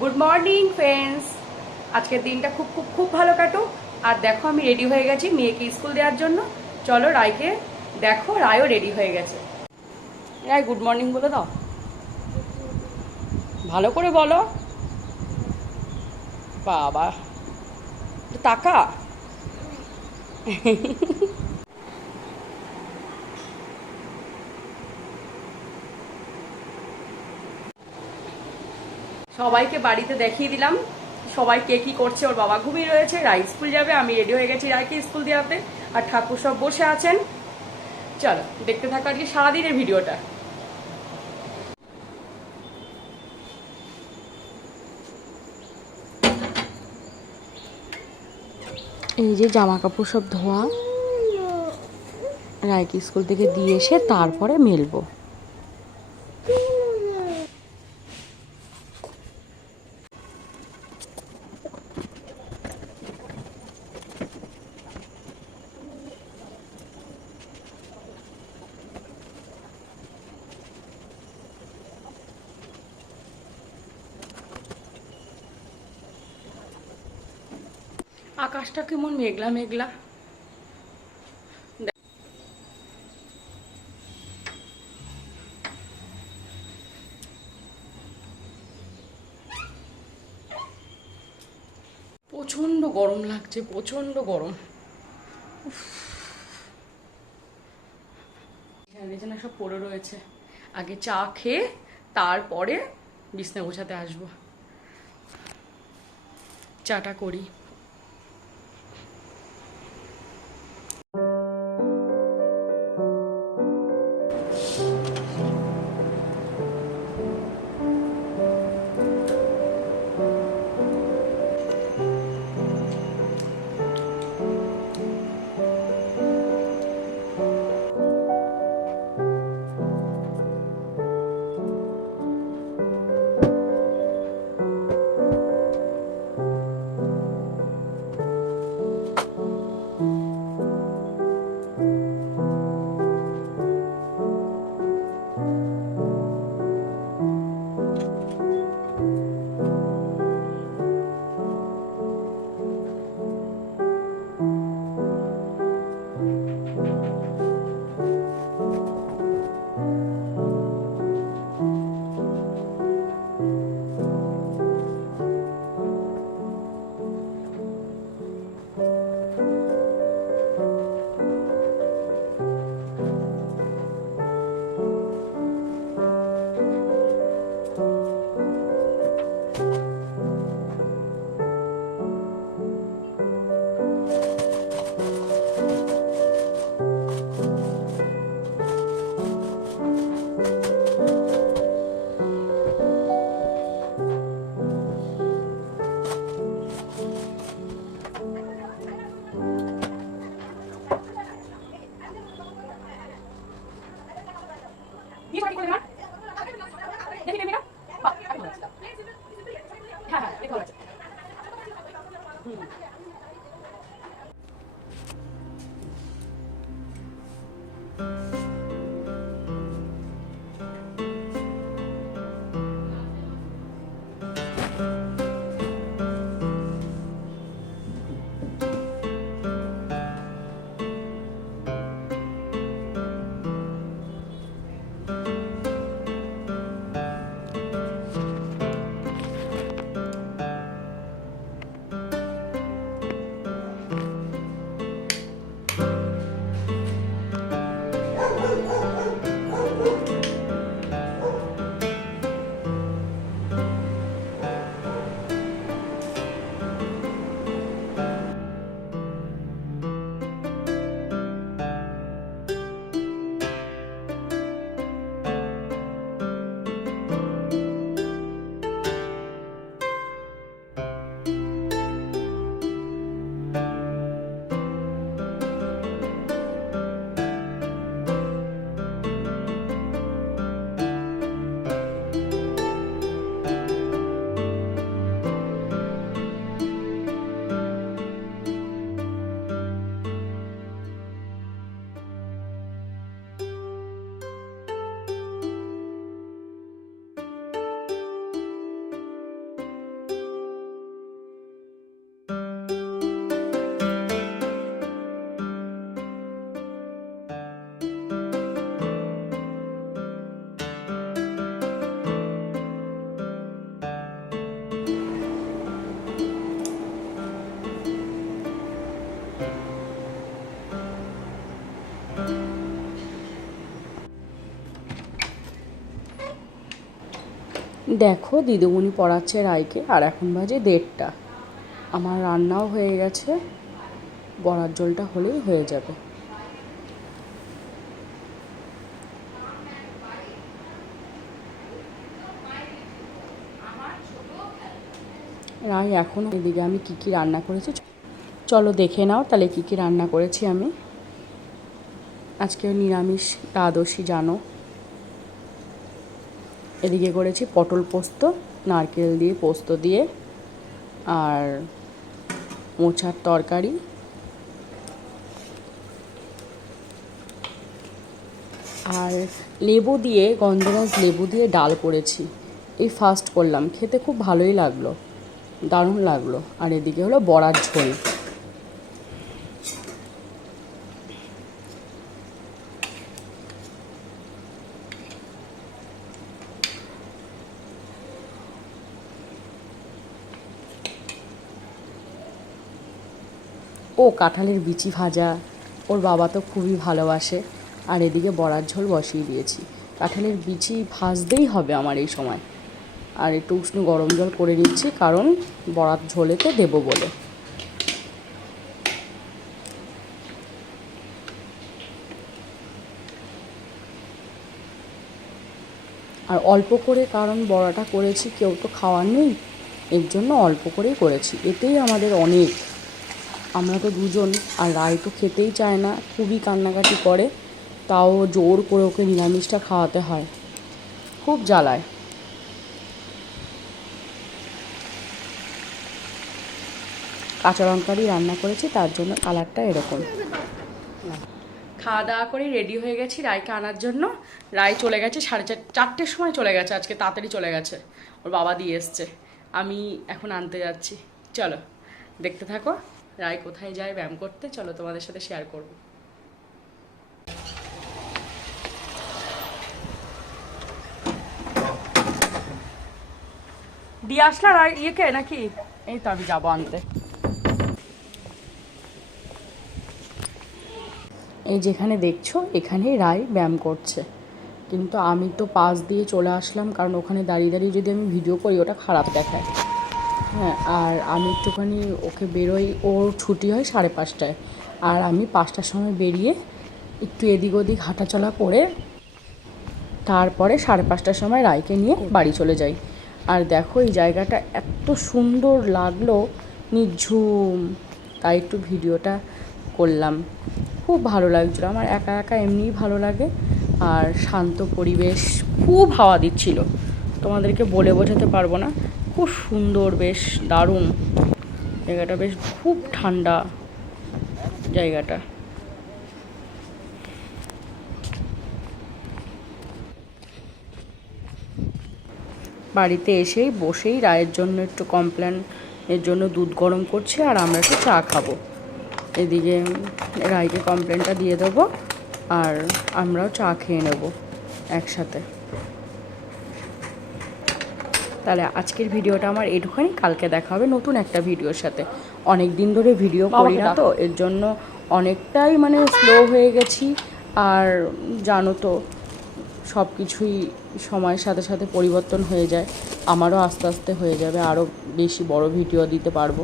Good morning friends. আজকের দিনটা খুব খুব খুব ভালো কাটুক। আর দেখো আমি রেডি হয়ে গেছি মেয়েকে স্কুল দেওয়ার জন্য। চলো রায়কে দেখো, রায়ও রেডি হয়ে গেছে। রায় গুড মর্নিং বলে দাও, ভালো করে বলো। বাবা টাকা সবাইকে বাড়িতে দেখিয়ে দিলাম সবাই কে কি করছে। ওর বাবা ঘুমিয়ে রয়েছে, রায় স্কুল যাবে, আমি রেডি হয়ে গেছি রায়কে স্কুল দেওয়াতে, আর ঠাকুর সব বসে আছেন। চলো দেখতে থাকো আজকে সারাদিনের ভিডিওটা। এই যে জামা কাপড় সব ধোয়া, রায়কে স্কুল থেকে দিয়ে এসে তারপরে মেলবো। আকাশটা কেমন মেঘলা মেঘলা। প্রচন্ড গরম লাগছে, প্রচন্ড গরম। বিছানা সব পড়ে রয়েছে, আগে চা খেয়ে তারপরে বিছনা গোছাতে আসবো। চাটা করি। দেখো দিদিমণি পড়াচ্ছে রায়কে, আর এখন বাজে 1:30। আমার রান্নাও হয়ে গেছে, বড়ার ঝোলটা হলেই হয়ে যাবে। রায় এখন এদিকে আমি কি কি রান্না করেছি চলো দেখে নাও তাহলে কি কি রান্না করেছি আমি। আজকে নিরামিষ দ্বাদশী জানো। এদিকে করেছি পটল পোস্ত, নারকেল দিয়ে পোস্ত দিয়ে, আর মোচার তরকারি, আর লেবু দিয়ে, গন্ধরাজ লেবু দিয়ে ডাল করেছি। এই ফার্স্ট করলাম, খেতে খুব ভালোই লাগলো, দারুণ লাগলো। আর এদিকে হলো বড়ার ঝোল। ও কাঁঠালের বিচি ভাজা, ওর বাবা তো খুবই ভালোবাসে। আর এদিকে বড়ার ঝোল বসিয়ে দিয়েছি। কাঁঠালের বিচি ভাজতেই হবে আমার এই সময়। আর একটু উষ্ণ গরম জল করে নিচ্ছি, কারণ বড়ার ঝোলেতে দেবো বলে। আর অল্প করে, কারণ বড়াটা করেছি কেউ তো খাওয়ার নেই, এর জন্য অল্প করেই করেছি। এতেই আমাদের অনেক, আমরা তো দুজন, আর রায় তো খেতেই চায় না, খুবই কান্নাকাটি করে। তাও জোর করে ওকে নিরামিষটা খাওয়াতে হয়, খুব জ্বালায়। কাঁচা লঙ্কা দিয়ে রান্না করেছি, তার জন্য কালারটা এরকম। খাওয়া দাওয়া করে রেডি হয়ে গেছি রায়কে আনার জন্য। রায় চলে গেছে 4:30 সময় চলে গেছে, আজকে তাড়াতাড়ি চলে গেছে, ওর বাবা দিয়ে এসছে। আমি এখন আনতে যাচ্ছি, চলো দেখতে থাকো রায় কোথায় যায় ব্যায়াম করতে, চলো তোমাদের সাথে শেয়ার করবো। দিয়ে আসলা রায় ইয়েকে নাকি? এই তো আমি যাবো আনতে। এই যেখানে দেখছো, এখানেই রায় ব্যায়াম করছে, কিন্তু আমি তো পাশ দিয়ে চলে আসলাম, কারণ ওখানে দাঁড়িয়ে দাঁড়িয়ে যদি আমি ভিডিও করি ওটা খারাপ দেখায়। হ্যাঁ, আর আমি একটুখানি ওকে বেরোই, ওর ছুটি হয় 5:30টায়, আর আমি 5টার সময় বেরিয়ে একটু এদিক ওদিক হাঁটাচলা করে তারপরে 5:30টার সময় রায়কে নিয়ে বাড়ি চলে যাই। আর দেখো এই জায়গাটা এত সুন্দর লাগলো, নিঝুম, তাই একটু ভিডিওটা করলাম। খুব ভালো লাগছিলো, আমার একা একা এমনিই ভালো লাগে। আর শান্ত পরিবেশ, খুব হাওয়া দিচ্ছিল, তোমাদেরকে বলে বোঝাতে পারবো না। খুব সুন্দর, বেশ দারুণ জায়গাটা, বেশ খুব ঠান্ডা জায়গাটা। বাড়িতে এসেই বসেই রায়ের জন্য একটু কমপ্লেন এর জন্য দুধ গরম করছি, আর আমরা একটু চা খাবো। এদিকে রায়কে কমপ্লেনটা দিয়ে দেবো, আর আমরাও চা খেয়ে নেব একসাথে। তাহলে আজকের ভিডিওটা আমার এইটুখানি, কালকে দেখা হবে নতুন একটা ভিডিওর সাথে। অনেক দিন ধরে ভিডিও করি না তো, এর জন্য অনেকটাই মানে স্লো হয়ে গেছি। আর জানো তো সব কিছুই সময়ের সাথে সাথে পরিবর্তন হয়ে যায়, আমারও আস্তে আস্তে হয়ে যাবে, আরও বেশি বড় ভিডিও দিতে পারবো।